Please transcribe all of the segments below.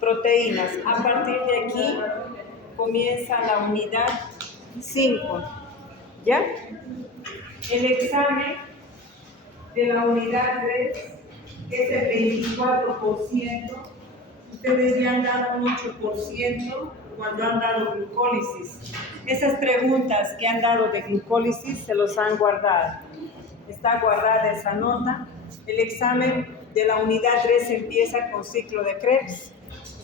proteínas. A partir de aquí comienza la unidad 5, ¿ya? El examen de la unidad 3 es el 24%. Ustedes ya han dado un 8% cuando han dado glucólisis. Esas preguntas que han dado de glucólisis se los han guardado. Está guardada esa nota. El examen de la unidad 3 empieza con ciclo de Krebs,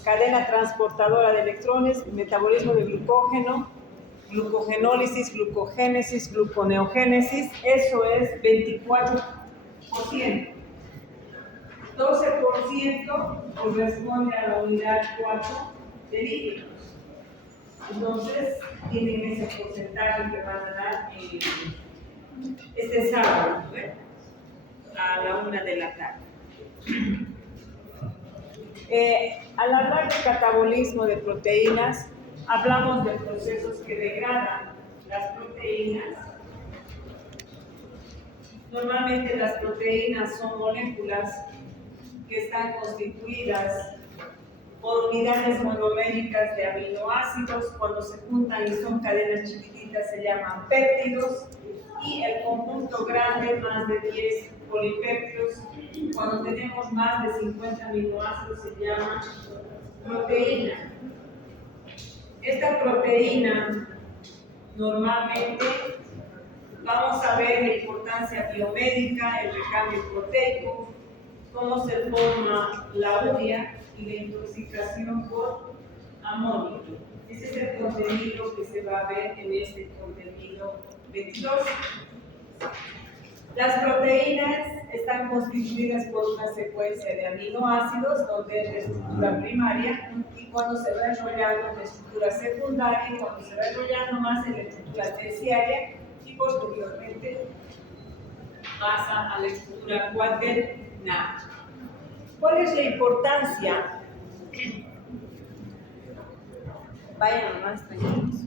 cadena transportadora de electrones, metabolismo de glucógeno, glucogenólisis, glucogénesis, gluconeogénesis. Eso es 24%. 12% corresponde a la unidad 4 de líquidos. Entonces, tienen ese porcentaje que van a dar este sábado, a la 1 de la tarde. Al hablar de catabolismo de proteínas, hablamos de procesos que degradan las proteínas. Normalmente las proteínas son moléculas que están constituidas por unidades monoméricas de aminoácidos. Cuando se juntan y son cadenas chiquititas se llaman péptidos, y el conjunto grande, más de 10 polipéptidos, cuando tenemos más de 50 aminoácidos, se llama proteína. Esta proteína, normalmente, vamos a ver la importancia biomédica, el recambio proteico, cómo se forma la urea y la intoxicación por amonio. Ese es el contenido que se va a ver en este contenido 22. Las proteínas están constituidas por una secuencia de aminoácidos, donde es la estructura primaria, y cuando se va enrollando en la estructura secundaria, y cuando se va enrollando más en la estructura terciaria, y posteriormente pasa a la estructura cuaternaria. ¿Cuál es la importancia? Vayan nomás tranquilos.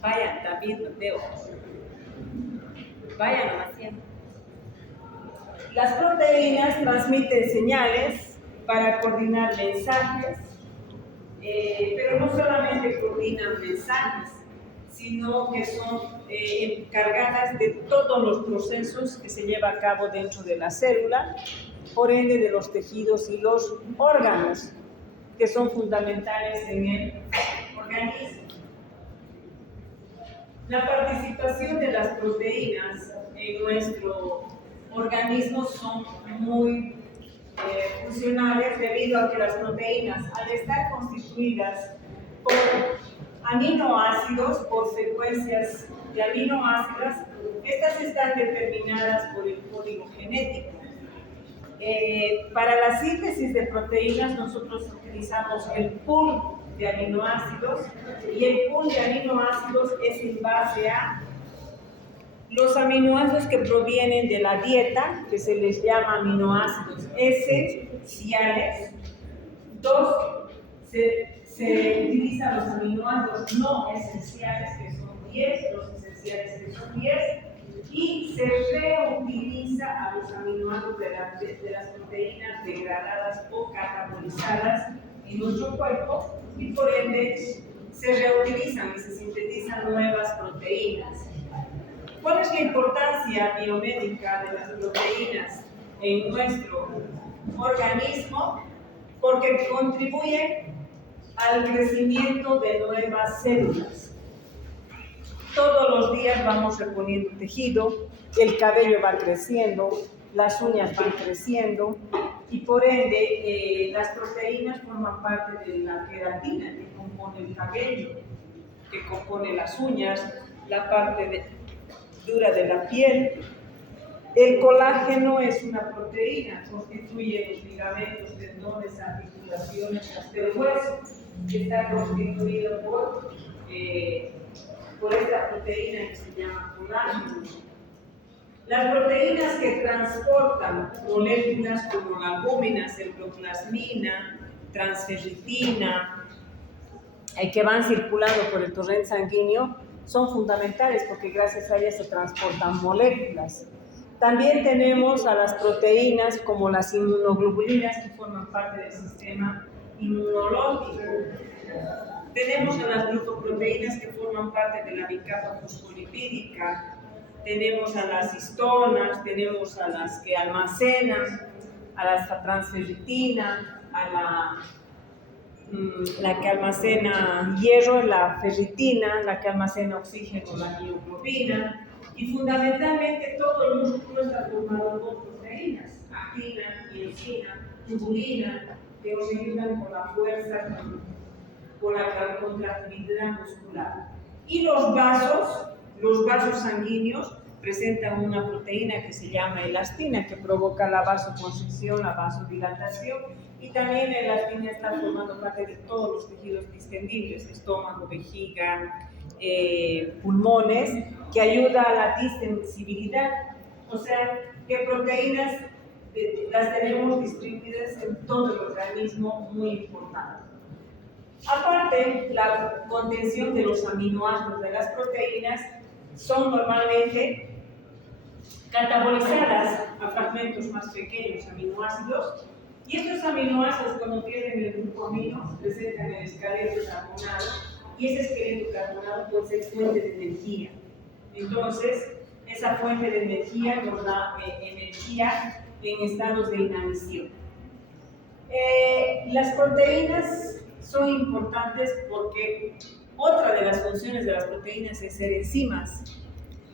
Vayan, David, Mateo. Vayan nomás siempre. Las proteínas transmiten señales para coordinar mensajes, pero no solamente coordinan mensajes, sino que son encargadas de todos los procesos que se lleva a cabo dentro de la célula, por ende de los tejidos y los órganos, que son fundamentales en el organismo. La participación de las proteínas en nuestro organismo son muy funcionales, debido a que las proteínas, al estar constituidas por aminoácidos, por secuencias de aminoácidos, estas están determinadas por el código genético. Para la síntesis de proteínas nosotros utilizamos el pool de aminoácidos, y el pool de aminoácidos es en base a los aminoácidos que provienen de la dieta, que se les llama aminoácidos esenciales. Se utilizan los aminoácidos no esenciales, que son 10, los esenciales, que son 10, y se reutiliza a los aminoácidos de las proteínas degradadas o catabolizadas en nuestro cuerpo, y por ende se reutilizan y se sintetizan nuevas proteínas. ¿Cuál es la importancia biomédica de las proteínas en nuestro organismo? Porque contribuyen al crecimiento de nuevas células. Todos los días vamos reponiendo tejido, el cabello va creciendo, las uñas van creciendo, y por ende las proteínas forman parte de la queratina, que compone el cabello, que compone las uñas, la parte dura de la piel. El colágeno es una proteína, constituye los ligamentos, tendones, articulaciones hasta el hueso, que está constituido por esta proteína que se llama colágeno. Las proteínas que transportan moléculas como la albúmina, endoplasmina, transferritina, que van circulando por el torrente sanguíneo, son fundamentales porque gracias a ellas se transportan moléculas. También tenemos a las proteínas como las inmunoglobulinas que forman parte del sistema inmunológico. Tenemos a las glucoproteínas que forman parte de la bicapa fosfolipídica. Tenemos a las histonas, tenemos a las que almacenan, a la transferritina, a la que almacena hierro, la ferritina, la que almacena oxígeno, la mioglobina, y fundamentalmente todo el músculo está formado por proteínas, actina, miosina, tubulina, que nos ayudan con la fuerza, con la contractilidad muscular. Y los vasos sanguíneos presentan una proteína que se llama elastina, que provoca la vasoconstricción, la vasodilatación, y también la elastina está formando parte de todos los tejidos distendibles, estómago, vejiga, pulmones, que ayuda a la distensibilidad. O sea, que proteínas las tenemos distribuidas en todo el organismo, muy importante. Aparte, la contención de los aminoácidos de las proteínas son normalmente catabolizadas a fragmentos más pequeños, aminoácidos, y estos aminoácidos, cuando pierden el grupo amino, presentan el esqueleto carbonado, y ese esqueleto carbonado puede ser fuente de energía. Entonces, esa fuente de energía nos da energía en estados de inanición. Las proteínas son importantes porque otra de las funciones de las proteínas es ser enzimas,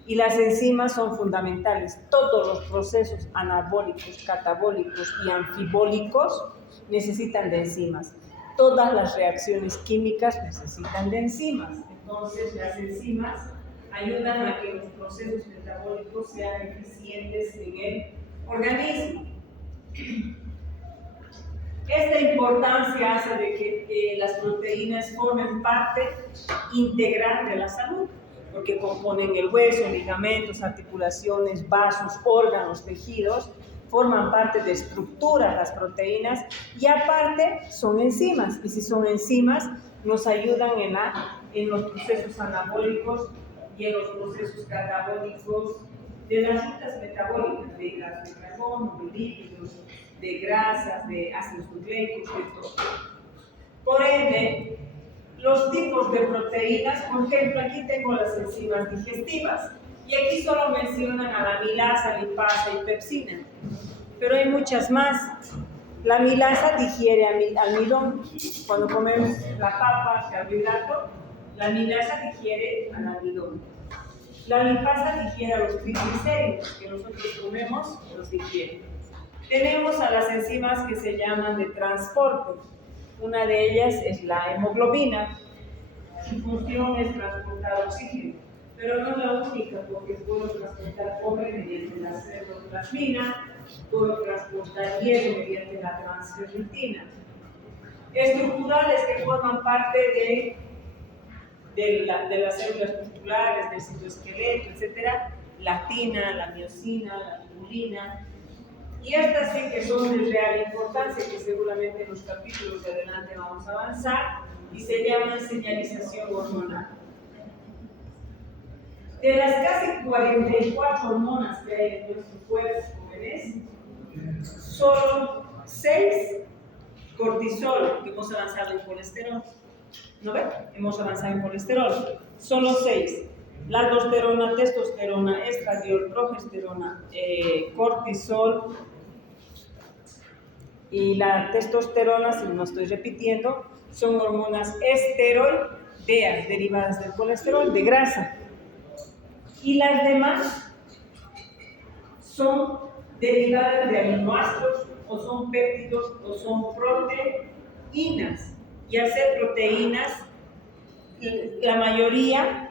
y las enzimas son fundamentales. Todos los procesos anabólicos, catabólicos y anfibólicos necesitan de enzimas. Todas las reacciones químicas necesitan de enzimas. Entonces, las enzimas ayudan a que los procesos metabólicos sean eficientes en el organismo. Esta importancia hace de que las proteínas formen parte integral de la salud, porque componen el hueso, ligamentos, articulaciones, vasos, órganos, tejidos, forman parte de estructuras las proteínas, y aparte son enzimas, y si son enzimas nos ayudan en los procesos anabólicos y en los procesos catabólicos de las rutas metabólicas, de hidratos de carbono, de lípidos, de grasas, de ácidos nucleicos, de todo. Por ende, los tipos de proteínas, por ejemplo, aquí tengo las enzimas digestivas, y aquí solo mencionan a la amilasa, lipasa y pepsina, pero hay muchas más. La amilasa digiere almidón. Cuando comemos la papa, el carbohidrato, la amilasa digiere al almidón. La lipasa digiere a los triglicéridos que nosotros comemos, los digiere. Tenemos a las enzimas que se llaman de transporte. Una de ellas es la hemoglobina. Su función es transportar oxígeno, pero no la única, porque puedo transportar cobre mediante la ceruloplasmina, puedo transportar hierro mediante la transferritina. Estructurales que forman parte de las células musculares, del citoesqueleto, etc. La actina, la miosina, la tubulina. Y estas sí que son de real importancia, que seguramente en los capítulos de adelante vamos a avanzar, y se llaman señalización hormonal. De las casi 44 hormonas que hay en nuestro cuerpo, jóvenes, solo 6, cortisol, que hemos avanzado en colesterol. ¿No ven? Hemos avanzado en colesterol. Solo 6. La aldosterona, testosterona, estradiol, progesterona, cortisol y la testosterona, si no estoy repitiendo, son hormonas esteroideas derivadas del colesterol, de grasa. Y las demás son derivadas de aminoácidos, o son péptidos, o son proteínas. Y al ser proteínas, la mayoría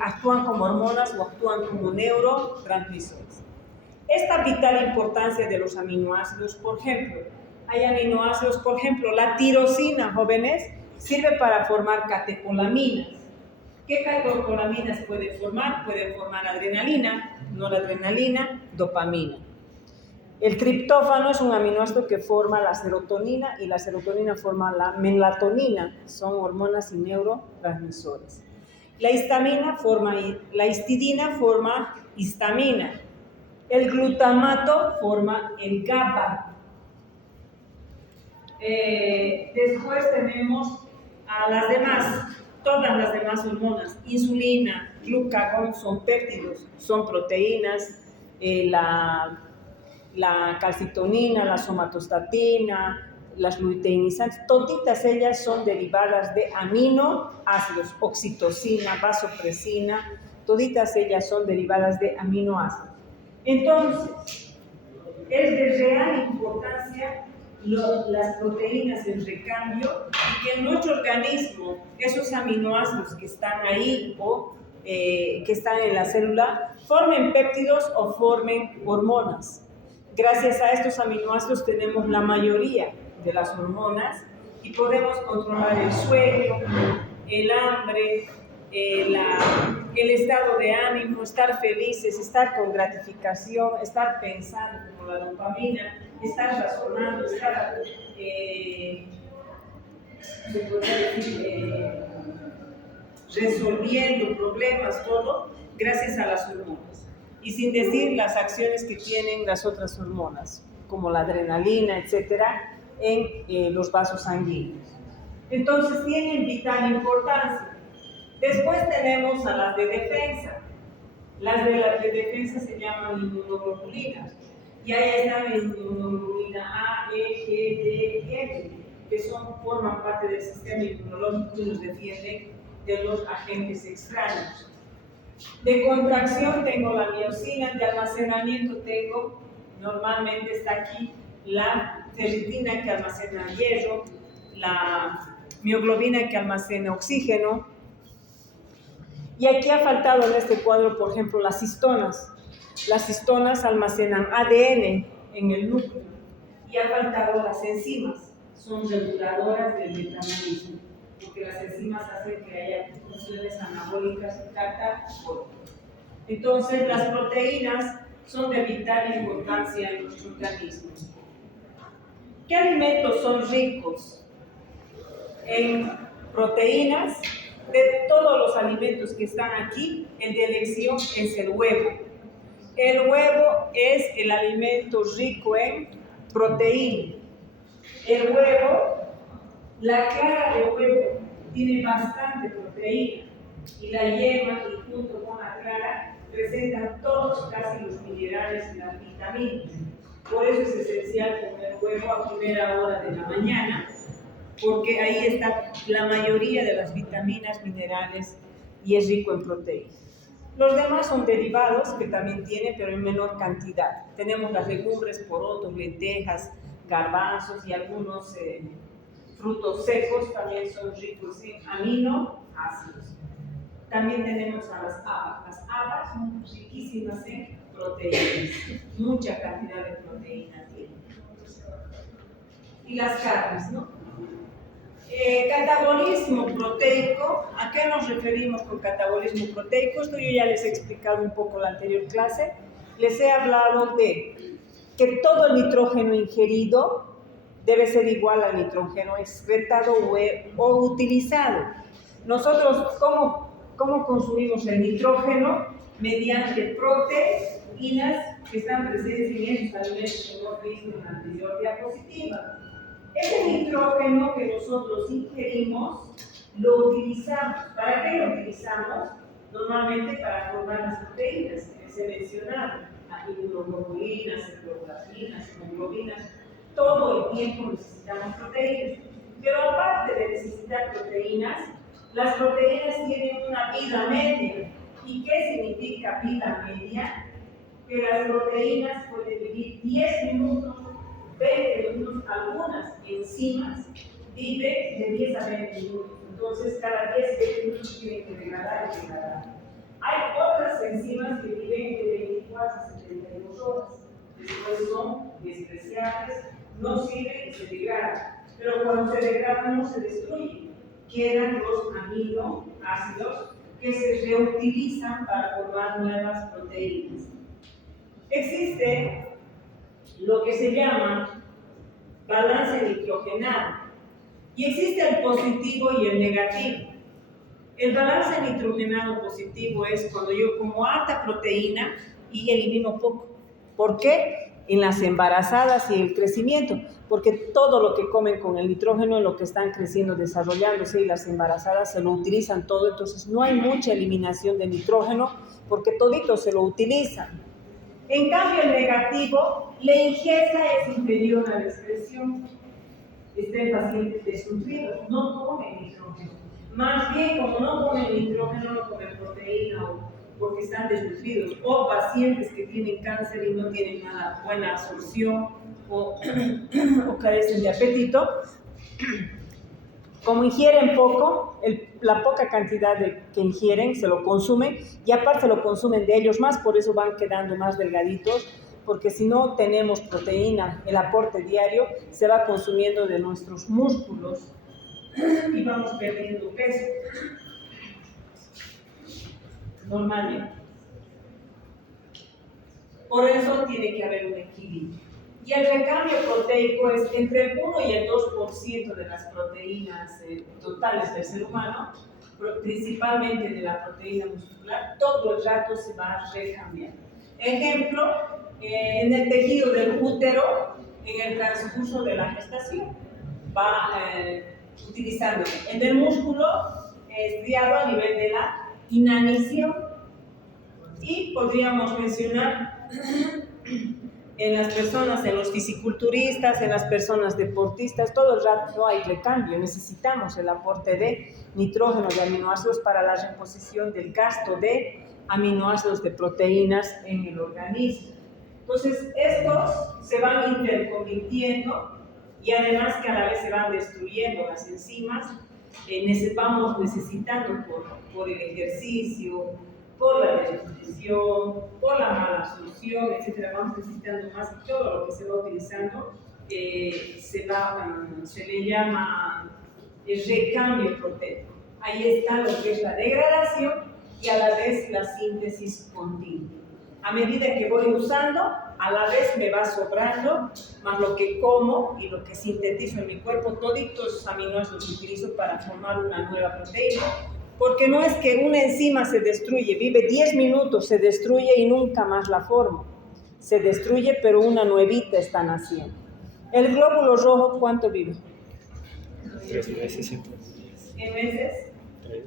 actúan como hormonas o actúan como neurotransmisores. Esta vital importancia de los aminoácidos, por ejemplo, hay aminoácidos, por ejemplo, la tirosina, jóvenes, sirve para formar catecolaminas. ¿Qué catecolaminas puede formar? Puede formar adrenalina, noradrenalina, dopamina. El triptófano es un aminoácido que forma la serotonina, y la serotonina forma la melatonina, son hormonas y neurotransmisores. La histidina forma histamina. El glutamato forma el GABA. Después tenemos a las demás, todas las demás hormonas: insulina, glucagón, son péptidos, son proteínas, la calcitonina, la somatostatina, las luteinizantes, toditas ellas son derivadas de aminoácidos, oxitocina, vasopresina, toditas ellas son derivadas de aminoácidos. Entonces, es de real importancia las proteínas en recambio, y que en nuestro organismo esos aminoácidos que están ahí o que están en la célula formen péptidos o formen hormonas. Gracias a estos aminoácidos tenemos la mayoría de las hormonas y podemos controlar el sueño, el hambre, el estado de ánimo, estar felices, estar con gratificación, estar pensando como la dopamina, estar razonando, estar, se podría decir, resolviendo problemas, todo gracias a las hormonas. Y sin decir las acciones que tienen las otras hormonas, como la adrenalina, etcétera, en los vasos sanguíneos. Entonces tienen vital importancia. Después tenemos a las de defensa. Las de defensa se llaman inmunoglobulinas. Y ahí están la inmunoglobulina A, E, G, D, F, que forman parte del sistema inmunológico y nos defienden de los agentes extraños. De contracción tengo la miocina, de almacenamiento tengo, normalmente está aquí, la ferritina que almacena hierro, la mioglobina que almacena oxígeno. Y aquí ha faltado en este cuadro, por ejemplo, las histonas. Las histonas almacenan ADN en el núcleo. Y ha faltado las enzimas, son reguladoras del metabolismo, porque las enzimas hacen que haya funciones anabólicas y catabólicas. Entonces, las proteínas son de vital importancia en nuestro organismo. ¿Qué alimentos son ricos en proteínas? De todos los alimentos que están aquí, el de elección es el huevo. El huevo es el alimento rico en proteína. El huevo, la clara de huevo tiene bastante proteína, y la yema, y junto con la clara, presentan todos casi los minerales y las vitaminas. Por eso es esencial comer huevo a primera hora de la mañana, porque ahí está la mayoría de las vitaminas, minerales, y es rico en proteínas. Los demás son derivados que también tiene, pero en menor cantidad. Tenemos las legumbres, porotos, lentejas, garbanzos y algunos frutos secos también son ricos en aminoácidos. También tenemos a las habas. Las habas son riquísimas en proteínas, mucha cantidad de proteína tienen. Y las carnes, ¿no? Catabolismo proteico. ¿A qué nos referimos con catabolismo proteico? Esto yo ya les he explicado un poco en la anterior clase. Les he hablado de que todo el nitrógeno ingerido debe ser igual al nitrógeno excretado o utilizado. Nosotros, ¿cómo consumimos el nitrógeno? Mediante proteínas que están presentes en esos alimentos que hemos visto en la anterior diapositiva. Ese nitrógeno que nosotros ingerimos, lo utilizamos. ¿Para qué lo utilizamos? Normalmente para formar las proteínas que les he mencionado. Inmunoglobulinas, citoplasminas, hemoglobinas. Todo el tiempo necesitamos proteínas. Pero aparte de necesitar proteínas, las proteínas tienen una vida media. ¿Y qué significa vida media? Que las proteínas pueden vivir 10 minutos, 20 minutos, algunas enzimas viven de 10 a 20 minutos. Entonces, cada 10 20 minutos tienen que degradar y degradar. Hay otras enzimas que viven de 24 a 72 horas. Después son despreciables, no sirven y se degradan. Pero cuando se degradan, no se destruyen. Quedan los aminoácidos que se reutilizan para formar nuevas proteínas. Existe lo que se llama balance nitrogenado, y existe el positivo y el negativo. El balance nitrogenado positivo es cuando yo como alta proteína y elimino poco. ¿Por qué? En las embarazadas y el crecimiento, porque todo lo que comen con el nitrógeno es lo que están creciendo, desarrollándose, y las embarazadas se lo utilizan todo, entonces no hay mucha eliminación de nitrógeno porque todito se lo utilizan. En cambio, el negativo, la ingesta es inferior a la excreción. Estén pacientes desnutridos, no comen nitrógeno. Más bien, como no comen nitrógeno, no comen proteína porque están desnutridos, o pacientes que tienen cáncer y no tienen una buena absorción o carecen de apetito, como ingieren poco, la poca cantidad que ingieren se lo consumen, y aparte lo consumen de ellos más, por eso van quedando más delgaditos, porque si no tenemos proteína, el aporte diario se va consumiendo de nuestros músculos y vamos perdiendo peso normalmente. Por eso tiene que haber un equilibrio. Y el recambio proteico es entre el 1 y el 2% de las proteínas totales del ser humano, principalmente de la proteína muscular, todo el rato se va recambiando. Ejemplo, en el tejido del útero, en el transcurso de la gestación, va utilizando. En el músculo estriado a nivel de la inanición. Y podríamos mencionar en las personas, en los fisiculturistas, en las personas deportistas, todo el rato hay recambio. Necesitamos el aporte de nitrógeno, de aminoácidos para la reposición del gasto de aminoácidos, de proteínas en el organismo. Entonces, estos se van interconvirtiendo y además que a la vez se van destruyendo las enzimas. Vamos necesitando por el ejercicio, por la desnutrición, por la mala absorción, etc. Vamos necesitando más, y todo lo que se va utilizando se le llama el recambio proteico. Ahí está lo que es la degradación y a la vez la síntesis continua. A medida que voy usando, a la vez me va sobrando, más lo que como y lo que sintetizo en mi cuerpo, toditos esos aminoácidos los utilizo para formar una nueva proteína. Porque no es que una enzima se destruye, vive 10 minutos, se destruye y nunca más la formo. Se destruye, pero una nuevita está naciendo. El glóbulo rojo, ¿cuánto vive? 3 meses. ¿En meses? 3.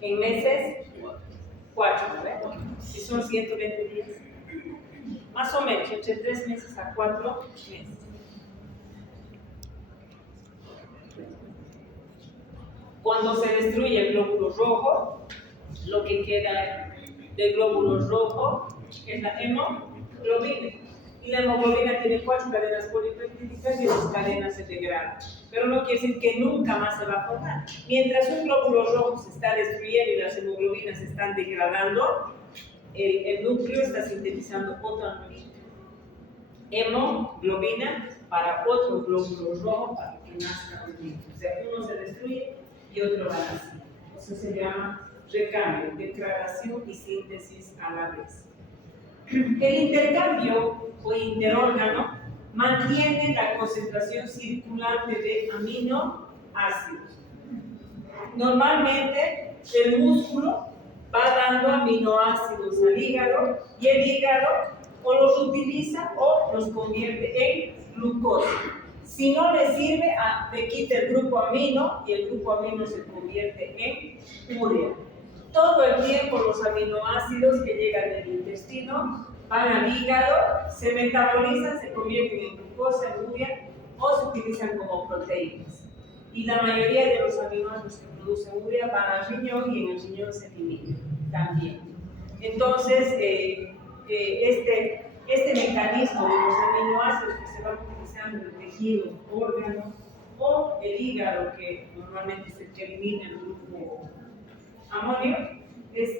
En meses, 4, ¿verdad? Si son 120 días. Más o menos, entre 3 meses a 4 meses. Cuando se destruye el glóbulo rojo, lo que queda del glóbulo rojo es la hemoglobina. Y la hemoglobina tiene 4 cadenas polipeptídicas y esas cadenas se degradan. Pero no quiere decir que nunca más se va a formar. Mientras un glóbulo rojo se está destruyendo y las hemoglobinas se están degradando, el núcleo está sintetizando otra nuevita. Hemoglobina para otro glóbulo rojo para que nazca un niño. O sea, uno se destruye y otro va a nacer. Eso se llama recambio, degradación y síntesis a la vez. El intercambio o interórgano mantiene la concentración circulante de aminoácidos. Normalmente el músculo va dando aminoácidos al hígado y el hígado o los utiliza o los convierte en glucosa. Si no le sirve, le quita el grupo amino y el grupo amino se convierte en urea. Todo el tiempo los aminoácidos que llegan del intestino van al hígado, se metabolizan, se convierten en glucosa, en urea o se utilizan como proteínas. Y la mayoría de los aminoácidos que producen urea van al riñón y en el riñón se eliminan también. Entonces, este mecanismo de los aminoácidos que se van utilizando en el tejido, órgano o el hígado, que normalmente es el que elimina el grupo amonio, es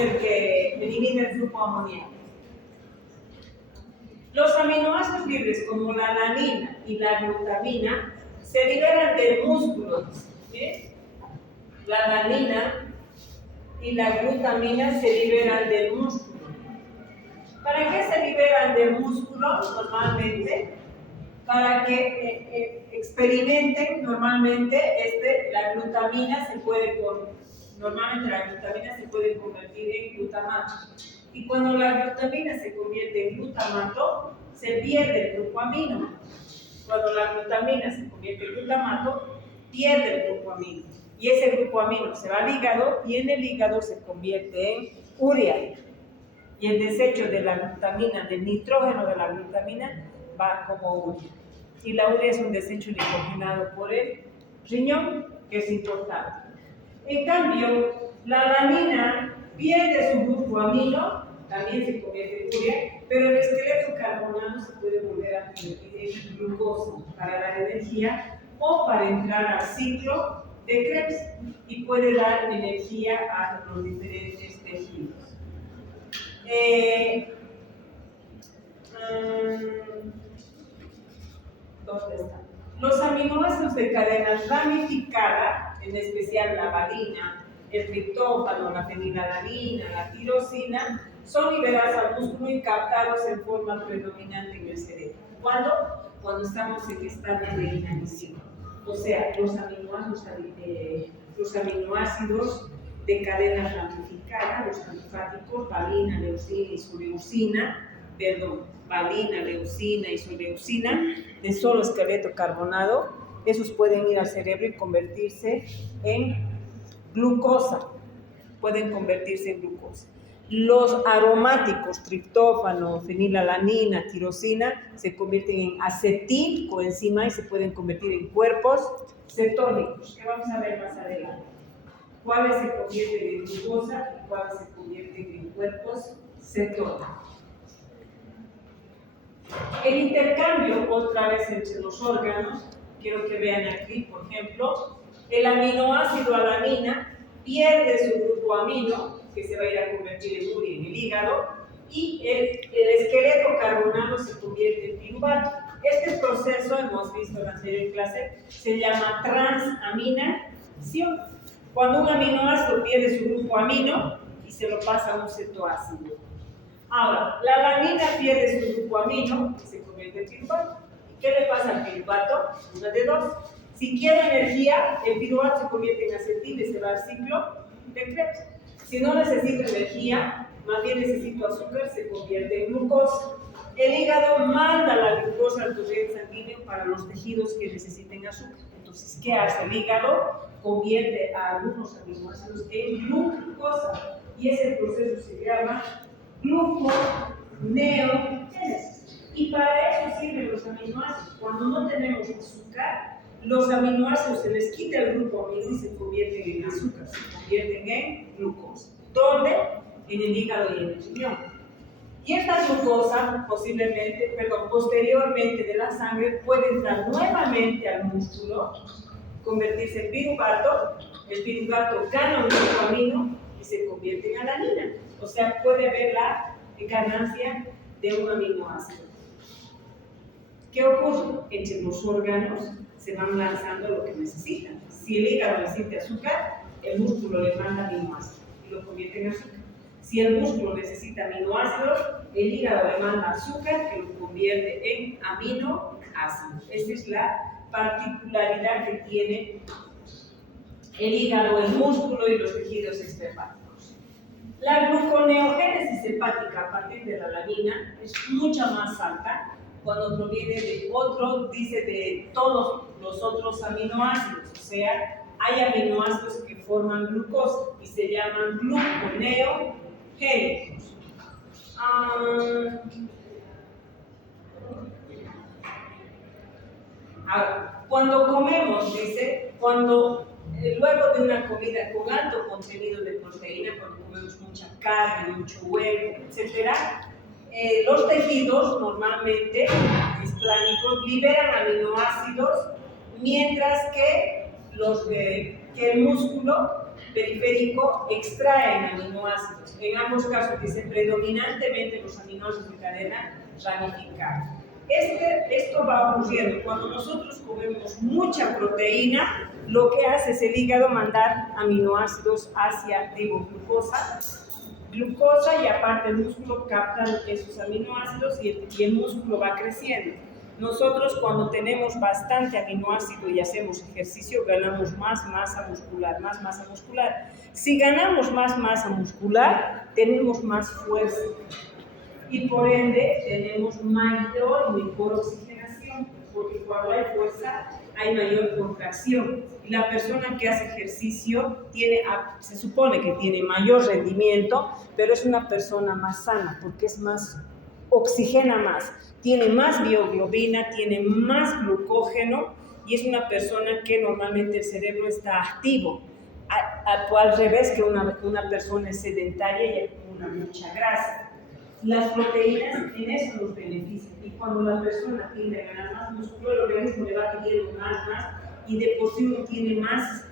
el que elimina el grupo amoníaco. Los aminoácidos libres como la alanina y la glutamina se liberan del músculo. ¿Sí? La alanina y la glutamina se liberan del músculo. ¿Para qué se liberan del músculo normalmente? Para que experimenten normalmente la glutamina se puede Normalmente la glutamina se puede convertir en glutamato. Y cuando la glutamina se convierte en glutamato, se pierde el grupo amino. Cuando la glutamina se convierte en glutamato, pierde el grupo amino. Y ese grupo amino se va al hígado y en el hígado se convierte en urea. Y el desecho de la glutamina, del nitrógeno de la glutamina, va como urea. Y la urea es un desecho nitrogenado por el riñón, que es importante. En cambio, la alanina pierde su grupo amino, también se convierte en urea, pero el esqueleto carbonano se puede volver a convertir en glucosa para dar energía o para entrar al ciclo de Krebs y puede dar energía a los diferentes tejidos. ¿Dónde están? Los aminoácidos de cadena ramificada, en especial la valina, el triptófano, la fenilalanina, la tirosina, son liberados al músculo y captados en forma predominante en el cerebro. ¿Cuándo? Cuando estamos en estado de inanición. O sea, los aminoácidos de cadena ramificada, los alifáticos, valina, leucina, isoleucina, valina, leucina, isoleucina, de solo esqueleto carbonado, esos pueden ir al cerebro y convertirse en glucosa. Pueden convertirse en glucosa. Los aromáticos, triptófano, fenilalanina, tirosina, se convierten en acetil, coenzima, y se pueden convertir en cuerpos cetónicos, que vamos a ver más adelante. ¿Cuáles se convierten en glucosa y cuáles se convierten en cuerpos cetónicos? El intercambio, otra vez entre los órganos, quiero que vean aquí, por ejemplo, el aminoácido alanina pierde su grupo amino, que se va a ir a convertir en urea en el hígado, y el esqueleto carbonano se convierte en piruvato. Este proceso, hemos visto en la anterior clase, se llama transaminación. Cuando un aminoácido pierde su grupo amino y se lo pasa a un cetoácido. Ahora, la alanina pierde su grupo amino y se convierte en piruvato. ¿Y qué le pasa al piruvato? Una de dos. Si quiere energía, el piruvato se convierte en acetil y se va al ciclo de Krebs. Si no necesita energía, más bien necesita azúcar, se convierte en glucosa. El hígado manda la glucosa al torrente sanguíneo para los tejidos que necesiten azúcar. Entonces, ¿qué hace el hígado? Convierte a algunos aminoácidos en glucosa. Y ese proceso se llama gluconeogénesis. Y para eso sirven los aminoácidos. Cuando no tenemos azúcar, los aminoácidos se les quita el grupo amino y se convierten en azúcar, se convierten en glucosa. ¿Dónde? En el hígado y en el riñón. Y esta glucosa, posteriormente de la sangre, puede entrar nuevamente al músculo, convertirse en piruvato, el piruvato gana un grupo amino y se convierte en alanina. O sea, puede haber la ganancia de un aminoácido. ¿Qué ocurre? Entre los órganos se van lanzando lo que necesitan. Si el hígado necesita azúcar, el músculo le manda aminoácidos y lo convierte en azúcar. Si el músculo necesita aminoácidos, el hígado le manda azúcar que lo convierte en aminoácidos. Esa es la particularidad que tiene el hígado, el músculo y los tejidos extrahepáticos. La gluconeogénesis hepática a partir de la alanina es mucho más alta cuando proviene de de todos los otros aminoácidos, o sea, hay aminoácidos que forman glucosa y se llaman gluconeogénicos. Cuando comemos, luego de una comida con alto contenido de proteína, cuando comemos mucha carne, mucho huevo, etc., los tejidos normalmente esplánicos liberan aminoácidos, mientras que el músculo periférico extrae aminoácidos. En ambos casos dice predominantemente los aminoácidos de cadena ramificada. Esto va ocurriendo cuando nosotros comemos mucha proteína. Lo que hace es el hígado mandar aminoácidos hacia glucosa, y aparte el músculo capta esos aminoácidos y el músculo va creciendo. Nosotros cuando tenemos bastante aminoácido y hacemos ejercicio, ganamos más masa muscular, más masa muscular. Si ganamos más masa muscular, tenemos más fuerza y por ende tenemos mayor y mejor oxigenación, porque cuando hay fuerza hay mayor contracción. Y la persona que hace ejercicio se supone que tiene mayor rendimiento, pero es una persona más sana, porque es más, oxigena más, tiene más bioglobina, tiene más glucógeno y es una persona que normalmente el cerebro está activo, al revés que una persona es sedentaria y acumula mucha grasa. Las proteínas en eso nos benefician y cuando la persona tiende a ganar más músculo, el organismo le va pidiendo más y de por sí uno tiene más,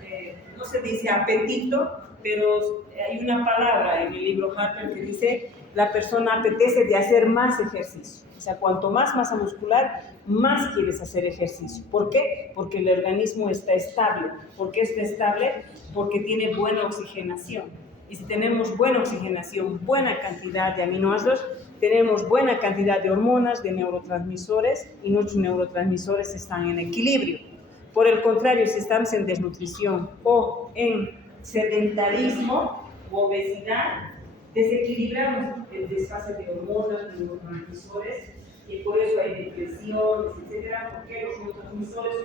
no se dice apetito, pero hay una palabra en el libro Harper que dice la persona apetece de hacer más ejercicio. O sea, cuanto más masa muscular, más quieres hacer ejercicio. ¿Por qué? Porque el organismo está estable. ¿Por qué está estable? Porque tiene buena oxigenación. Y si tenemos buena oxigenación, buena cantidad de aminoácidos, tenemos buena cantidad de hormonas, de neurotransmisores, y nuestros neurotransmisores están en equilibrio. Por el contrario, si estamos en desnutrición o en sedentarismo u obesidad, desequilibramos el desfase de hormonas, de neurotransmisores, y por eso hay depresiones, etc., porque los neurotransmisores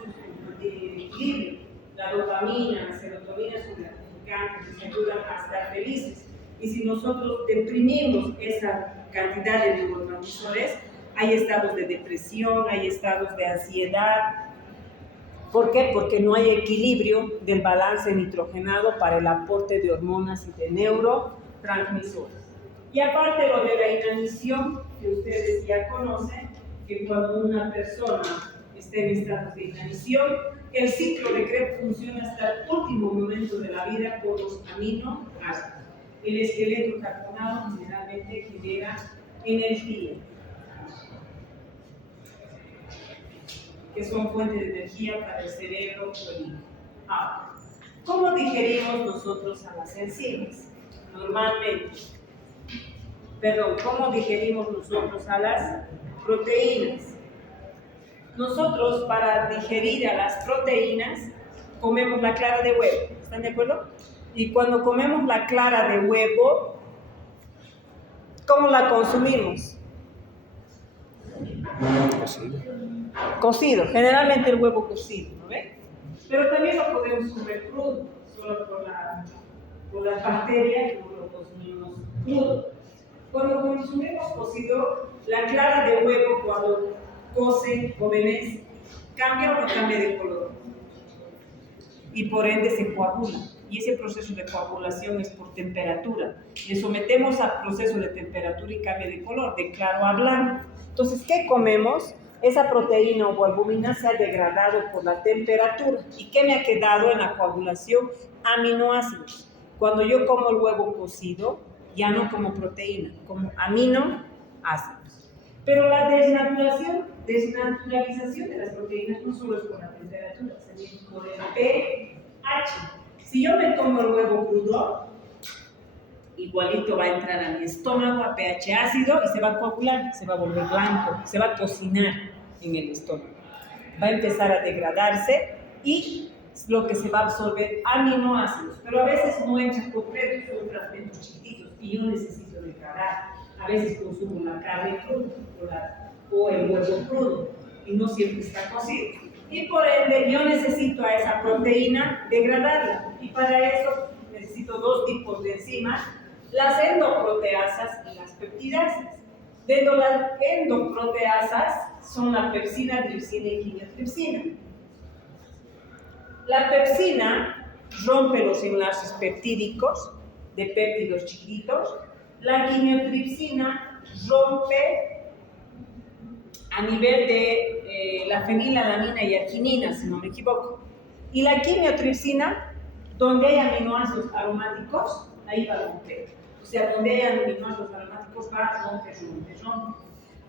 no tienen equilibrio. La dopamina, la serotonina son gratificantes, nos ayudan a estar felices. Y si nosotros deprimimos esa cantidad de neurotransmisores, hay estados de depresión, hay estados de ansiedad. ¿Por qué? Porque no hay equilibrio del balance nitrogenado para el aporte de hormonas y de neurotransmisores. Y aparte lo de la inanición, que ustedes ya conocen, que cuando una persona está en estados de inanición, el ciclo de Krebs funciona hasta el último momento de la vida por los aminoácidos. El esqueleto carbonado generalmente genera energía, que son fuentes de energía para el cerebro y el hígado. Ahora, ¿cómo digerimos nosotros a las enzimas? Normalmente, ¿cómo digerimos nosotros a las proteínas? Nosotros, para digerir a las proteínas, comemos la clara de huevo. ¿Están de acuerdo? Y cuando comemos la clara de huevo, ¿cómo la consumimos? Cocido, generalmente el huevo cocido, ¿no ven? Pero también lo podemos comer crudo, solo por las bacterias no lo consumimos crudo. Cuando consumimos cocido, la clara de huevo cuando cocen jóvenes, ¿cambia o no cambia de color? Y por ende se coagula. Y ese proceso de coagulación es por temperatura. Le sometemos al proceso de temperatura y cambia de color, de claro a blanco. Entonces, ¿qué comemos? Esa proteína o albúmina se ha degradado por la temperatura. ¿Y qué me ha quedado en la coagulación? Aminoácidos. Cuando yo como el huevo cocido, ya no como proteína, como aminoácidos. Pero la desnaturalización de las proteínas no solo es por la temperatura, también por el pH. Si yo me tomo el huevo crudo, igualito va a entrar a mi estómago a pH ácido y se va a coagular, se va a volver blanco, se va a cocinar en el estómago. Va a empezar a degradarse y lo que se va a absorber aminoácidos, pero a veces no entra completo, son fragmentos chiquitos y yo necesito degradar. A veces consumo la carne cruda o el huevo crudo y no siempre está cocido. Y por ende yo necesito a esa proteína degradarla. Y para eso necesito dos tipos de enzimas, las endoproteasas y las peptidasas. Dentro de las endoproteasas son la pepsina, tripsina y quimiotripsina. La pepsina rompe los enlaces peptídicos de péptidos chiquitos. La quimiotripsina rompe a nivel de la fenilalanina y arginina, si no me equivoco. Y la quimiotripsina, donde hay aminoácidos aromáticos, ahí va a romper. O sea, donde hay aminoácidos aromáticos va a romper.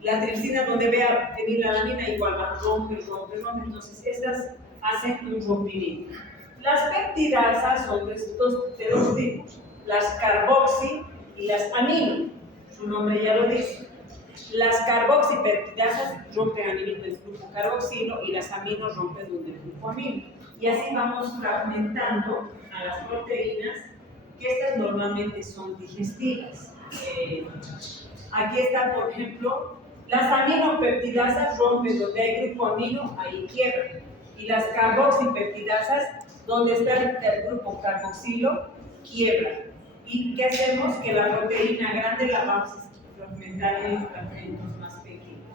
La tripsina, donde vea fenilalanina, igual va a romper. Entonces, estas hacen un rompimiento. Las peptidasas son de dos tipos, las carboxi y las amino. Su nombre ya lo dice. Las carboxipeptidasas rompen a nivel del grupo carboxilo y las aminos rompen donde el grupo amino. Y así vamos fragmentando a las proteínas, que estas normalmente son digestivas. Aquí está, por ejemplo, las aminopeptidasas rompen donde hay grupo amino, ahí quiebran. Y las carboxipeptidasas, donde está el grupo carboxilo, quiebran. ¿Y qué hacemos? Que la proteína grande la vamos a fragmentar en fragmentos más pequeños.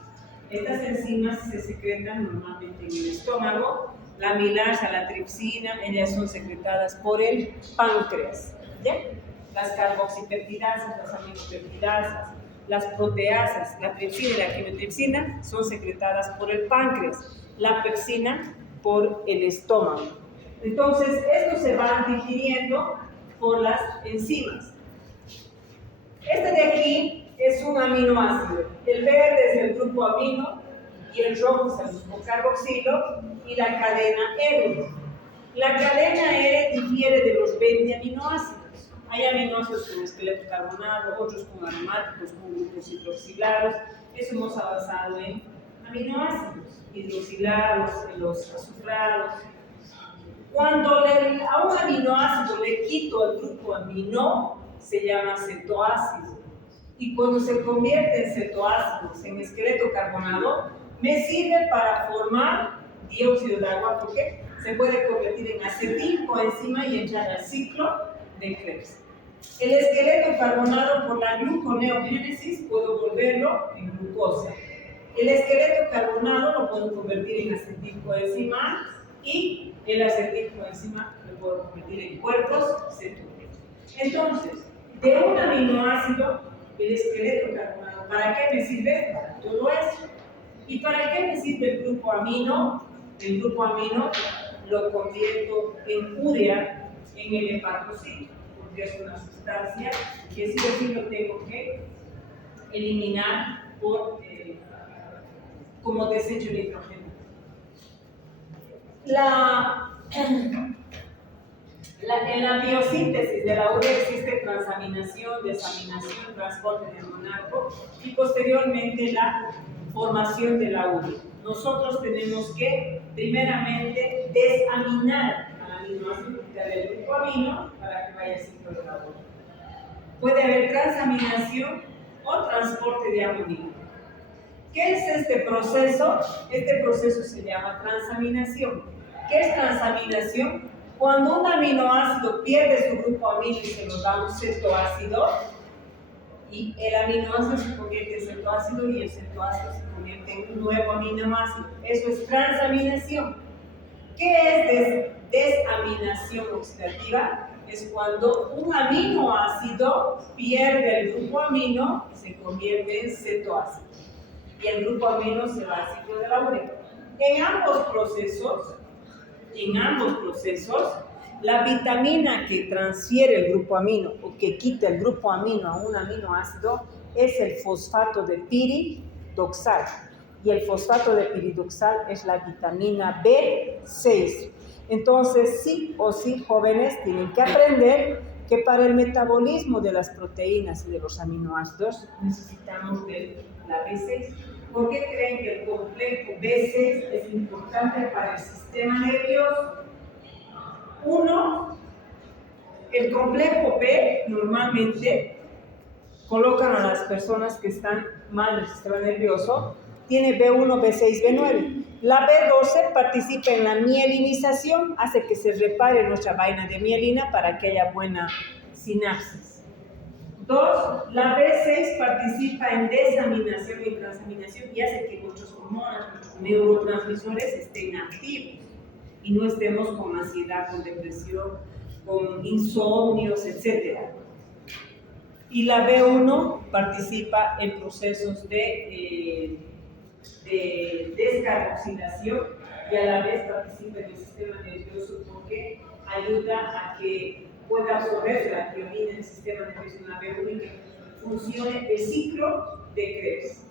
Estas enzimas se secretan normalmente en el estómago. La amilasa, la tripsina, ellas son secretadas por el páncreas. ¿Ya? Las carboxipeptidasas, las aminopeptidasas, las proteasas, la tripsina y la quimotripsina son secretadas por el páncreas. La pepsina por el estómago. Entonces, esto se va digiriendo por las enzimas. Este de aquí es un aminoácido. El verde es el grupo amino y el rojo es el grupo carboxilo y la cadena R. La cadena R difiere de los 20 aminoácidos. Hay aminoácidos con esqueleto carbonado, otros con aromáticos, con grupos hidroxilados. Eso hemos avanzado en aminoácidos hidroxilados, en los azufrados. Cuando a un aminoácido le quito el grupo amino, se llama cetoácido. Y cuando se convierte en cetoácidos, en esqueleto carbonado, me sirve para formar dióxido de agua, porque se puede convertir en acetilcoenzima y entrar al ciclo de Krebs. El esqueleto carbonado, por la gluconeogénesis, puedo volverlo en glucosa. El esqueleto carbonado lo puedo convertir en acetilcoenzima y el acetilcoenzima lo puedo convertir en cuerpos cetúnicos. Entonces, de un aminoácido, el esqueleto carbonado, ¿para qué me sirve? Para todo eso. ¿Y para qué me sirve el grupo amino? El grupo amino lo convierto en urea en el hepatocito, porque es una sustancia que sí o sí lo tengo que eliminar como desecho de nitrógeno. En la biosíntesis de la urea existe transaminación, desaminación, transporte de monaco y posteriormente la formación de la urea. Nosotros tenemos que primeramente desaminar al aminoácido del grupo amino para que vaya al ciclo de la urea. Puede haber transaminación o transporte de amonio. ¿Qué es este proceso? Este proceso se llama transaminación. ¿Qué es transaminación? Cuando un aminoácido pierde su grupo amino y se nos da un cetoácido, y el aminoácido se convierte en cetoácido y el cetoácido se convierte en un nuevo aminoácido. Eso es transaminación. ¿Qué es desaminación oxidativa? Es cuando un aminoácido pierde el grupo amino y se convierte en cetoácido. Y el grupo amino se va al ciclo de la urea. En ambos procesos, la vitamina que transfiere el grupo amino o que quita el grupo amino a un aminoácido es el fosfato de piridoxal. Y el fosfato de piridoxal es la vitamina B6. Entonces, sí o sí, jóvenes, tienen que aprender que para el metabolismo de las proteínas y de los aminoácidos necesitamos de la B6. ¿Por qué creen que el complejo B6 es importante para el sistema nervioso? Uno, el complejo B normalmente colocan a las personas que están mal en el sistema nervioso, tiene B1, B6, B9. La B12 participa en la mielinización, hace que se repare nuestra vaina de mielina para que haya buena sinapsis. 2, la B6 participa en desaminación y transaminación y hace que nuestras hormonas, nuestros neurotransmisores estén activos y no estemos con ansiedad, con depresión, con insomnios, etc. Y la B1 participa en procesos de descarboxilación y a la vez participa en el sistema nervioso porque ayuda a que pueda absorber la tiamina en el sistema nervioso, una B1 y que funcione el ciclo de Krebs.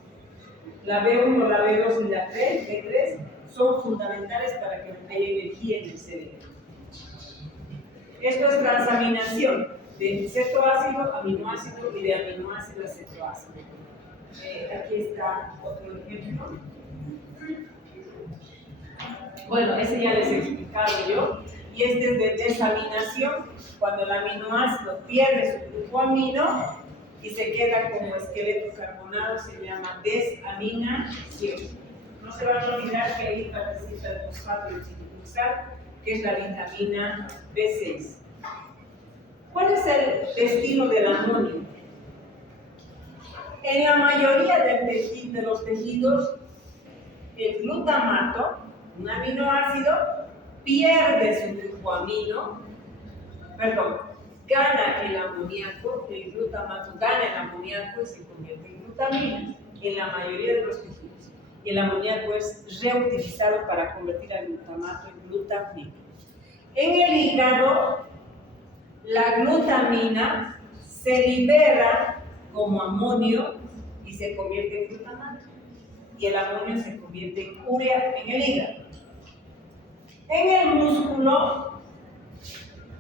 La B1, la B2 y la B3 son fundamentales para que haya energía en el cerebro. Esto es transaminación de cetoácido, aminoácido y de aminoácido a cetoácido. Aquí está otro ejemplo. Bueno, ese ya les he explicado yo. Y este es de desaminación, cuando el aminoácido pierde su grupo amino y se queda como esqueleto carbonado, se llama desaminación. No se van a olvidar que ahí participa el fosfato y el citrulsal, que es la vitamina B6. ¿Cuál es el destino del amonio? En la mayoría de los tejidos, el glutamato, un aminoácido, pierde su grupo amino, gana el amoníaco, el glutamato gana el amoníaco y se convierte en glutamina en la mayoría de los tejidos. Y el amoníaco es reutilizado para convertir al glutamato en glutamina. En el hígado, la glutamina se libera como amonio y se convierte en glutamato. Y el amonio se convierte en urea en el hígado. En el músculo,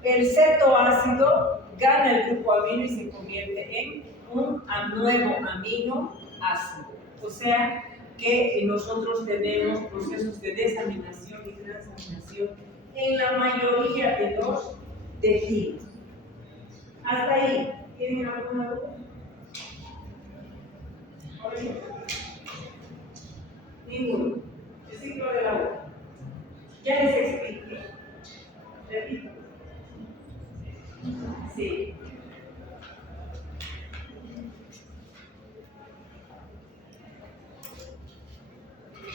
el cetoácido gana el grupo amino y se convierte en un nuevo aminoácido. O sea que nosotros tenemos procesos de desaminación y transaminación en la mayoría de los tejidos. Hasta ahí, ¿tienen alguna duda? Ninguno. El ciclo de la uva. Ya les expliqué. Repito. Sí.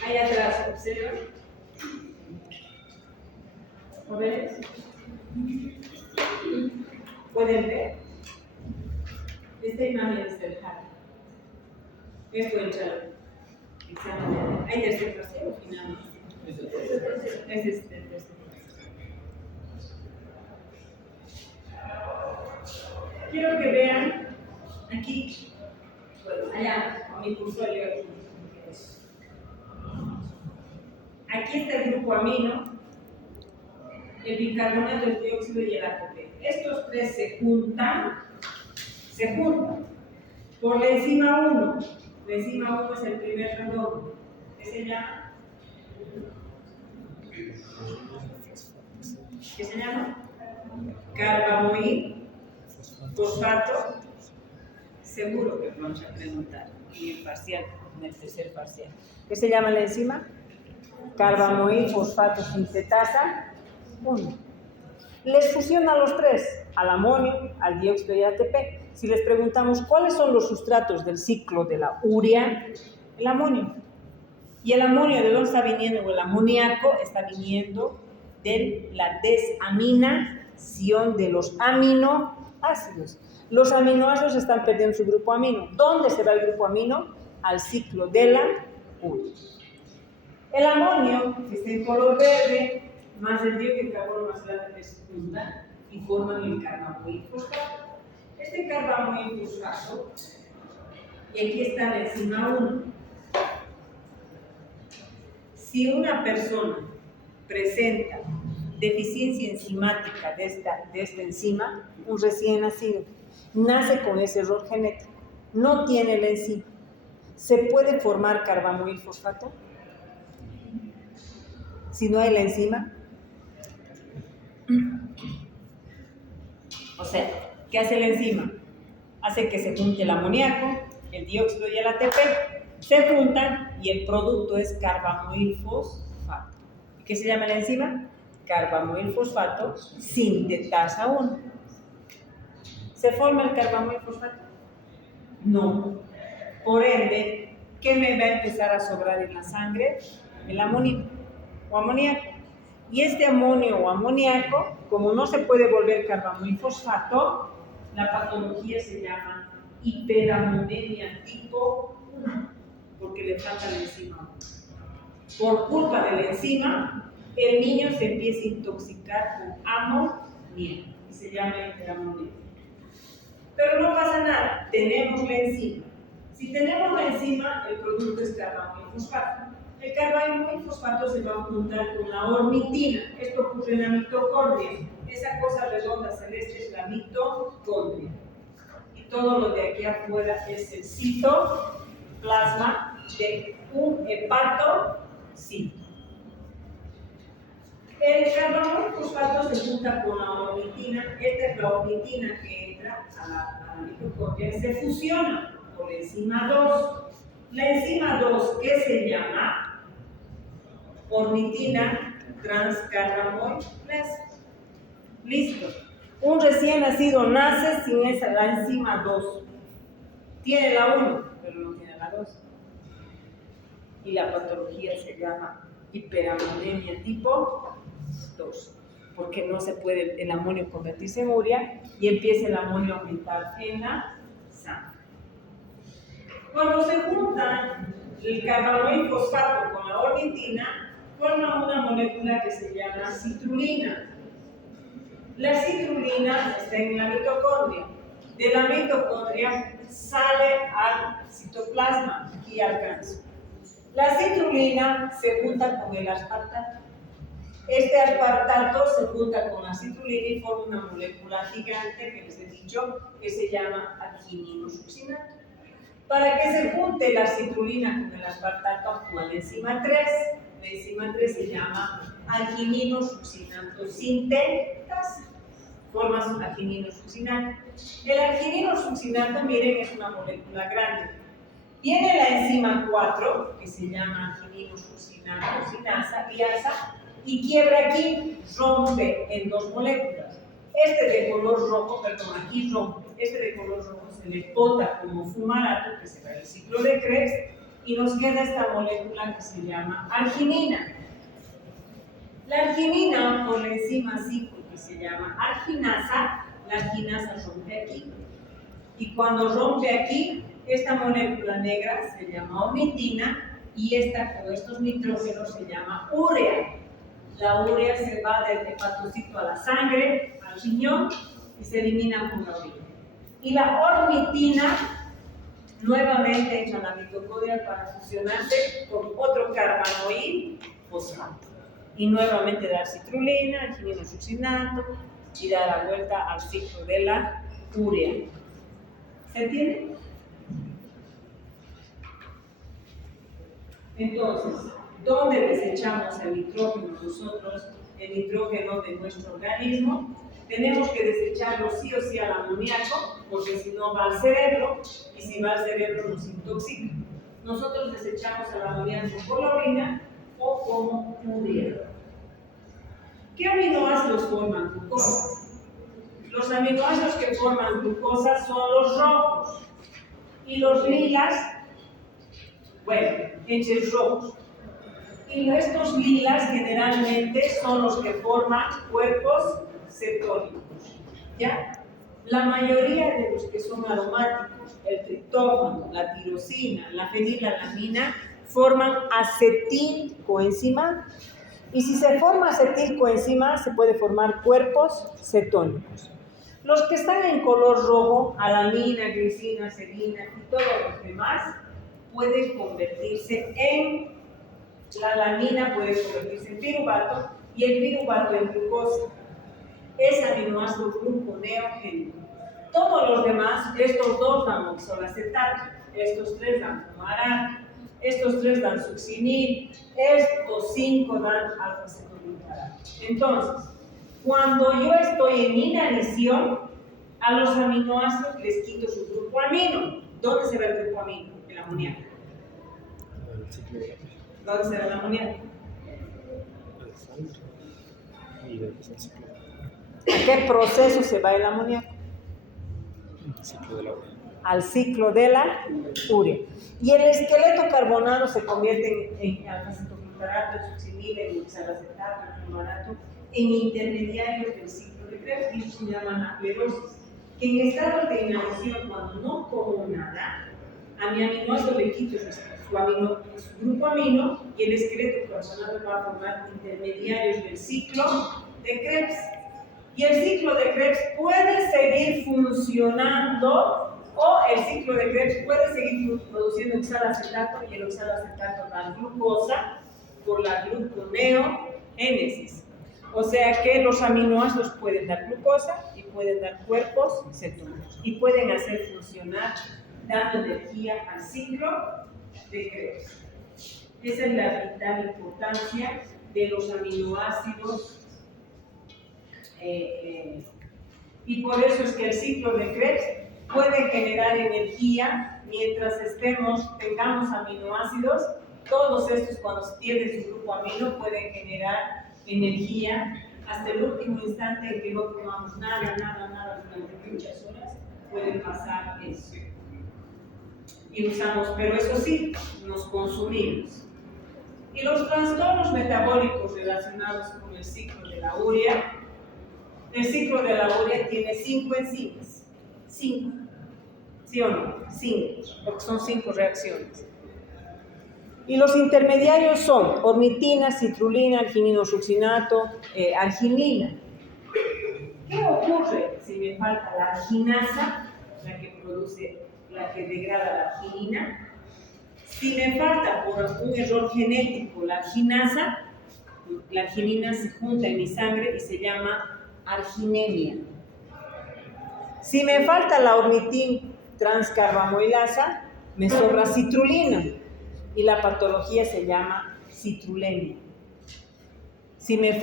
Ahí atrás, observan. ¿Jóvenes? ¿Pueden ver? Esta imagen es del jardín. Es buen examen. ¿Hay tercer parcial o final? Es el tercer parcial. Quiero que vean aquí, bueno, allá, con mi cursorio aquí. Aquí está el grupo amino, el bicarbonato, el dióxido y el ATP. Estos tres se juntan por la enzima 1. La enzima 1 es el primer redondo. ¿Qué se llama? ¿Qué se llama? Carbamoil fosfato. Seguro que vamos a preguntar en el parcial, en el tercer parcial. ¿Qué se llama la enzima? Carbamoil fosfato sintetasa 1. Les fusiona a los tres, al amonio, al dióxido y al ATP. Si les preguntamos cuáles son los sustratos del ciclo de la urea, el amonio. Y el amonio, ¿de dónde está viniendo? El amoníaco está viniendo de la desaminación de los aminoácidos. Los aminoácidos están perdiendo su grupo amino. ¿Dónde se va el grupo amino? Al ciclo de la urea. El amonio, que está en color verde, más el dióxido de carbono más grande se juntan y forman el carbamoil fosfato. Este carbamoil fosfato, y aquí está la enzima 1. Si una persona presenta deficiencia enzimática de esta enzima, un recién nacido, nace con ese error genético, no tiene la enzima, ¿se puede formar carbamoil fosfato? Si no hay la enzima. O sea, ¿qué hace la enzima? Hace que se junte el amoníaco, el dióxido y el ATP, se juntan y el producto es carbamoil fosfato. ¿Qué se llama la enzima? Carbamoil fosfato sintetasa 1. ¿Se forma el carbamoil fosfato? No. Por ende, ¿qué me va a empezar a sobrar en la sangre? El amonio o amoníaco. Y este amonio o amoníaco, como no se puede volver carbamoil fosfato, la patología se llama hiperamonemia tipo 1, porque le falta la enzima 1. Por culpa de la enzima, el niño se empieza a intoxicar con amoníaco y se llama hiperamonemia. Pero no pasa nada, tenemos la enzima. Si tenemos la enzima, el producto es carbamoil fosfato. El carbamoil fosfato se va a juntar con la ornitina. Esto ocurre en la mitocondria. Esa cosa redonda celeste es la mitocondria. Y todo lo de aquí afuera es el citoplasma. citoplasma de un hepatocito. El carbono fosfato se junta con la ornitina. Esta es la ornitina que entra a la mitocondria y se fusiona con la enzima 2. La enzima 2, ¿qué se llama? Ornitina transcarbamylasa. Listo. Un recién nacido nace sin la enzima 2. Tiene la 1, pero no tiene la 2. Y la patología se llama hiperamonemia tipo 2, porque no se puede el amonio convertirse en urea y empieza el amonio a aumentar en la sangre. Cuando se juntan el carbono fosfato con la ornitina, forma una molécula que se llama citrulina. La citrulina está en la mitocondria. De la mitocondria sale al citoplasma, aquí alcanzo. La citrulina se junta con el aspartato. Este aspartato se junta con la citrulina y forma una molécula gigante que les he dicho que se llama argininosuccinato. Para que se junte la citrulina con el aspartato actúa la enzima 3. La enzima 3 se llama argininosuccinato sintetasa. Forma su argininosuccinato. El argininosuccinato, miren, es una molécula grande. Viene la enzima 4, que se llama argininosuccinato liasa, y quiebra aquí, rompe en 2 moléculas. Este de color rojo, perdón, aquí rompe. Este de color rojo se le bota como fumarato, que se va el ciclo de Krebs, y nos queda esta molécula que se llama arginina. La arginina, por la enzima 5, que se llama arginasa, la arginasa rompe aquí. Y cuando rompe aquí, esta molécula negra se llama ornitina y esta con estos nitrógenos se llama urea. La urea se va del hepatocito a la sangre, al riñón y se elimina por la orina. Y la ornitina nuevamente entra a la mitocondria para fusionarse con otro carbanoil fosfato. Y nuevamente dar citrulina, argininosuccinato y dar la vuelta al ciclo de la urea. ¿Se entiende? Entonces, ¿dónde desechamos el nitrógeno nosotros, el nitrógeno de nuestro organismo? Tenemos que desecharlo sí o sí al amoníaco, porque si no va al cerebro, y si va al cerebro nos intoxica. Nosotros desechamos el amoníaco por la orina o como urea. ¿Qué aminoácidos forman glucosa? Los aminoácidos que forman glucosa son los rojos y los lilas, bueno, entre rojos. Y estos lilas generalmente son los que forman cuerpos cetónicos, ¿ya? La mayoría de los que son aromáticos, el triptófano, la tirosina, la fenilalanina, forman acetilcoenzima. Y si se forma acetilcoenzima, se puede formar cuerpos cetónicos. Los que están en color rojo, alanina, glicina, serina y todos los demás, pueden convertirse en, la alanina puede convertirse en piruvato y el piruvato en glucosa. Es aminoácido gluconeogénico. Todos los demás, estos 2 dan oxalacetato, estos 3 dan fumarato, estos 3 dan succinil, estos 5 dan alfa-cetoglutarato. Entonces, cuando yo estoy en inanición, a los aminoácidos les quito su grupo amino. ¿Dónde se va el grupo amino? El amoníaco. ¿Dónde se va el amoníaco? ¿A qué proceso se va el amoníaco? Al ciclo de la urea. Y el esqueleto carbonado se convierte en alfa-cetoglutarato, en succinil, en oxalacetato, en fumarato, en intermediarios del ciclo de Krebs, y eso se llama aclerosis. Que en estado de inanición, cuando no como nada, a mi aminoácido le quito su grupo amino y el esqueleto carbonado va a formar intermediarios del ciclo de Krebs. Y el ciclo de Krebs puede seguir funcionando o el ciclo de Krebs puede seguir produciendo oxalacetato y el oxalacetato da glucosa por la gluconeogénesis. O sea que los aminoácidos pueden dar glucosa y pueden dar cuerpos cetónicos y pueden hacer funcionar dando energía al ciclo de Krebs. Esa es la vital importancia de los aminoácidos y por eso es que el ciclo de Krebs puede generar energía mientras tengamos aminoácidos. Todos estos, cuando se pierde su grupo amino, pueden generar energía hasta el último instante en que no tomamos nada durante muchas horas, puede pasar eso. Y usamos, pero eso sí, nos consumimos. Y los trastornos metabólicos relacionados con el ciclo de la urea, el ciclo de la urea tiene 5 enzimas. 5. ¿Sí o no? 5, porque son 5 reacciones. Y los intermediarios son ornitina, citrulina, argininosuccinato, arginina. ¿Qué ocurre si me falta la arginasa, la que degrada la arginina? Si me falta por un error genético la arginasa, la arginina se junta en mi sangre y se llama arginemia. Si me falta la ornitin transcarbamoilasa, me sobra citrulina y la patología se llama citrulemia. Si me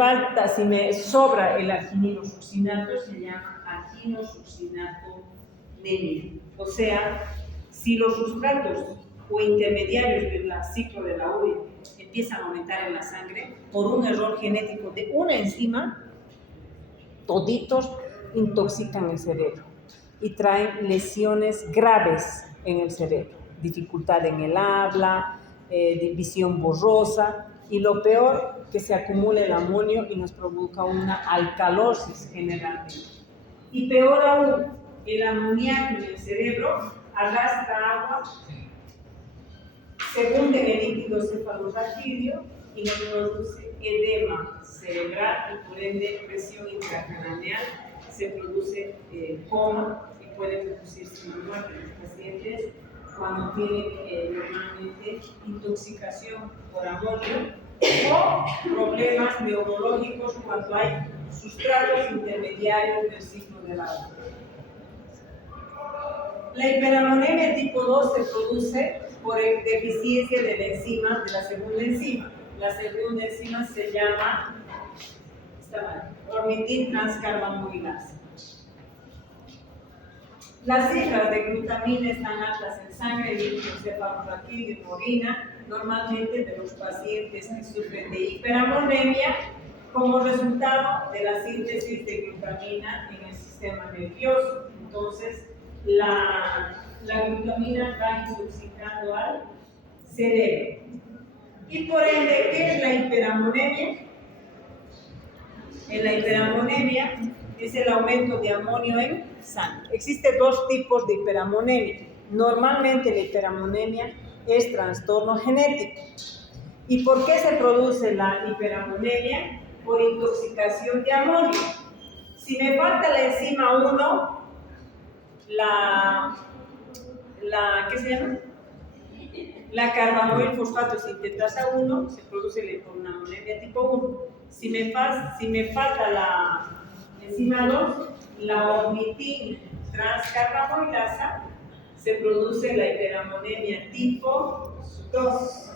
sobra el argininosuccinato, se llama arginosuccinatomia. O sea, si los sustratos o intermediarios del ciclo de la urea empiezan a aumentar en la sangre por un error genético de una enzima, toditos intoxican el cerebro y traen lesiones graves en el cerebro, dificultad en el habla, visión borrosa y lo peor, que se acumula el amonio y nos provoca una alcalosis generalmente. Y peor aún, el amoníaco en el cerebro arrastra agua, se hunde en el líquido cefalorraquídeo y nos produce edema cerebral y por ende presión intracraneal, se produce coma y puede producirse una muerte en los pacientes cuando tienen normalmente intoxicación por amonio o problemas neurológicos cuando hay sustratos intermediarios del ciclo del agua. La hiperamonemia tipo 2 se produce por deficiencia de la enzima, de la segunda enzima. La segunda enzima se llama ornitin transcarbamoilasa. Las cifras de glutamina están altas en sangre, líquido cefalorraquídeo y en orina, normalmente de los pacientes que sufren de hiperamonemia, como resultado de la síntesis de glutamina en el sistema nervioso. Entonces, la glutamina va intoxicando al cerebro. Y por ende, ¿qué es la hiperamonemia? En la hiperamonemia es el aumento de amonio en sangre. Existen 2 tipos de hiperamonemia. Normalmente la hiperamonemia es trastorno genético. ¿Y por qué se produce la hiperamonemia? Por intoxicación de amonio. Si me falta la enzima 1, ¿qué se llama? La carbamoil-fosfato sintetasa 1, se produce la hiperamonemia tipo 1. Si me falta la enzima 2, la ornitin transcarbamoilasa, se produce la hiperamonemia tipo 2.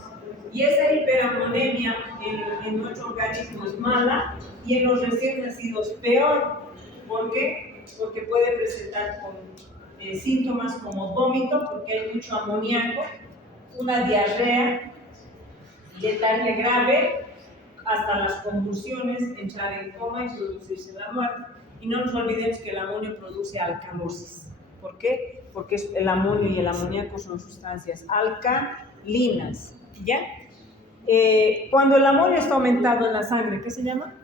Y esa hiperamonemia en nuestro organismo es mala y en los recién nacidos peor. ¿Por qué? Porque puede presentar con síntomas como vómito, porque hay mucho amoníaco, una diarrea, letargia grave, hasta las convulsiones, entrar en coma y producirse la muerte. Y no nos olvidemos que el amonio produce alcalosis. ¿Por qué? Porque el amonio y el amoníaco son sustancias alcalinas. ¿Ya? Cuando el amonio está aumentado en la sangre, ¿qué se llama?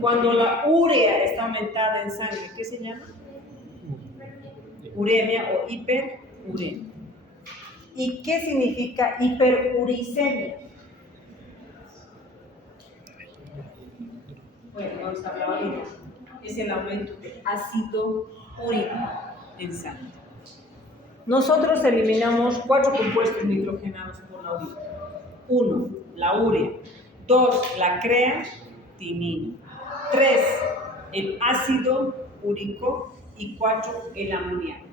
Cuando la urea está aumentada en sangre, ¿qué se llama? Uremia o hiperuremia. ¿Y qué significa hiperuricemia? Bueno, vamos a hablar ahorita. Es el aumento de ácido úrico en sangre. Nosotros eliminamos 4 compuestos nitrogenados por la orina. 1, la urea. 2, la creatinina. 3, el ácido úrico. Y 4, el amoníaco.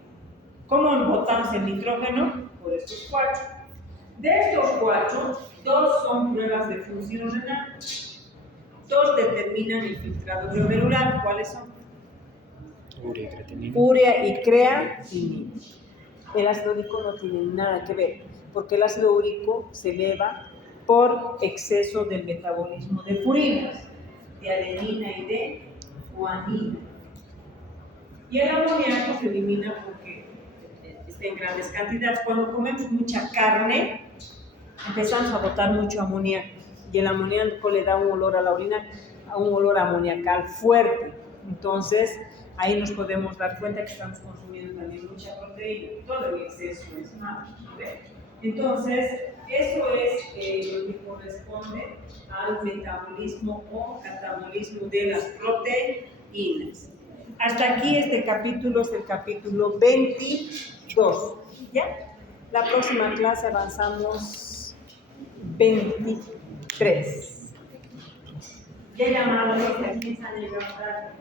¿Cómo botamos el nitrógeno? Por estos 4. De estos 4, 2 son pruebas de función renal. 2 determinan el filtrado glomerular. ¿Cuáles son? Urea, creatinina. Urea y creatinina. El ácido úrico no tiene nada que ver, porque el ácido úrico se eleva por exceso del metabolismo de purinas, de adenina y de guanina. Y el amoníaco se elimina porque está en grandes cantidades. Cuando comemos mucha carne, empezamos a botar mucho amoníaco, y el amoníaco le da un olor a la orina, a un olor amoniacal fuerte. Entonces, ahí nos podemos dar cuenta que estamos consumiendo también mucha proteína. Todo el exceso es malo. Entonces, eso es lo que corresponde al metabolismo o catabolismo de las proteínas. Hasta aquí este capítulo es el capítulo 22. ¿Ya? La próxima clase avanzamos 23. Ya llamaron, ¿quién se ha llegado tarde?